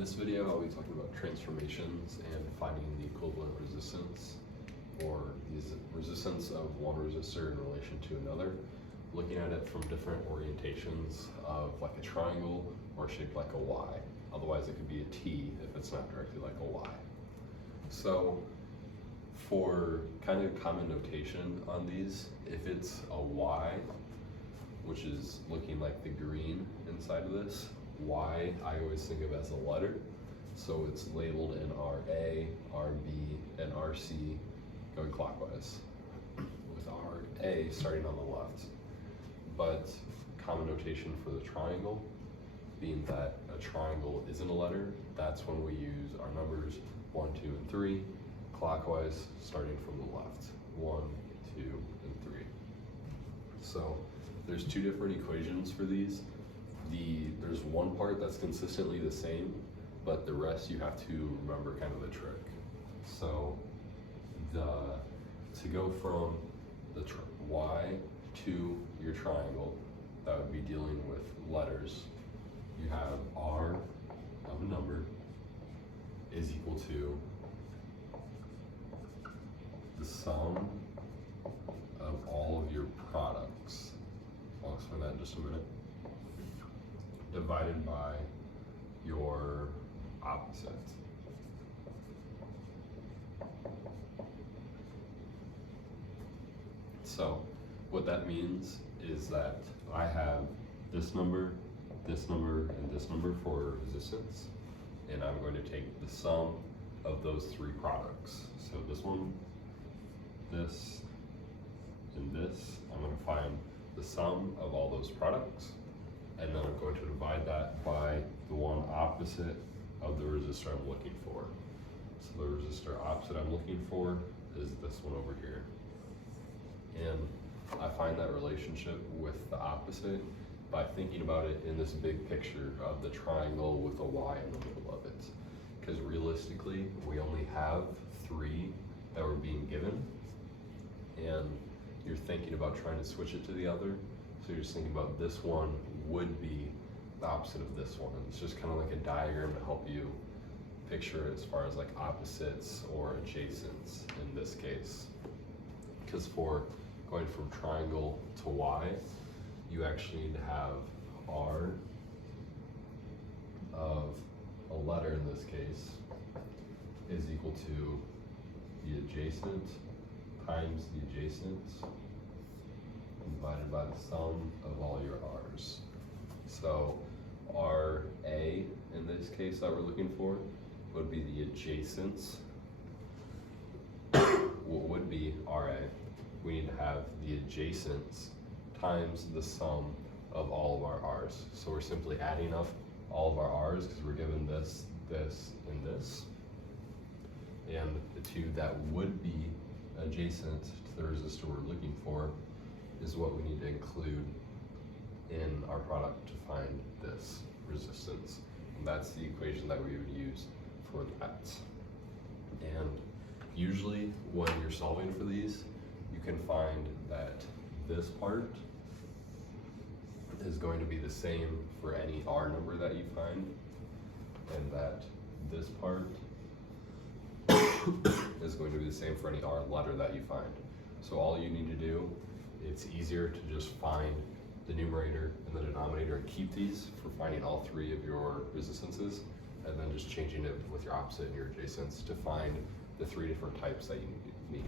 this video, I'll be talking about transformations and finding the equivalent resistance, or the resistance of one resistor in relation to another, looking at it from different orientations of like a triangle or shaped like a Y. Otherwise it could be a T if it's not directly like a Y. So for kind of common notation on these, if it's a Y, which is looking like the green inside of this, Y I always think of as a letter. So it's labeled in RA, RB, and RC going clockwise, with RA starting on the left. But common notation for the triangle, being that a triangle isn't a letter, that's when we use our numbers 1, 2, and 3, clockwise, starting from the left. 1, 2, and 3. So there's two different equations for these. There's one part that's consistently the same, but the rest you have to remember kind of the trick. So to go from the Y to your triangle, that would be dealing with letters. You have R of a number is equal to the sum of all of your products. I'll explain that in just a minute. Divided by your opposite. So what that means is that I have this number, and this number for resistance, and I'm going to take the sum of those three products. So this one, this, and this. I'm going to find the sum of all those products, and then I'm going to divide that by the one opposite of the resistor I'm looking for. So the resistor opposite I'm looking for is this one over here. And I find that relationship with the opposite by thinking about it in this big picture of the triangle with a Y in the middle of it. Because realistically, we only have 3 that we're being given, and you're thinking about trying to switch it to the other. So you're just thinking about this one would be the opposite of this one. It's just kind of like a diagram to help you picture it as far as like opposites or adjacents in this case. Because for going from triangle to Y, you actually need to have R of a letter in this case is equal to the adjacent times the adjacents divided by the sum of all your R's. So RA in this case that we're looking for would be the adjacents. What would be RA? We need to have the adjacents times the sum of all of our R's. So we're simply adding up all of our R's because we're given this, this, and this. And the two that would be adjacent to the resistor we're looking for is what we need to include in our product to find this resistance. And that's the equation that we would use for that. And usually when you're solving for these, you can find that this part is going to be the same for any R number that you find, and that this part is going to be the same for any R letter that you find. So all you need to do, it's easier to just find the numerator and the denominator and keep these for finding all 3 of your resistances, and then just changing it with your opposite and your adjacents to find the 3 different types that you need.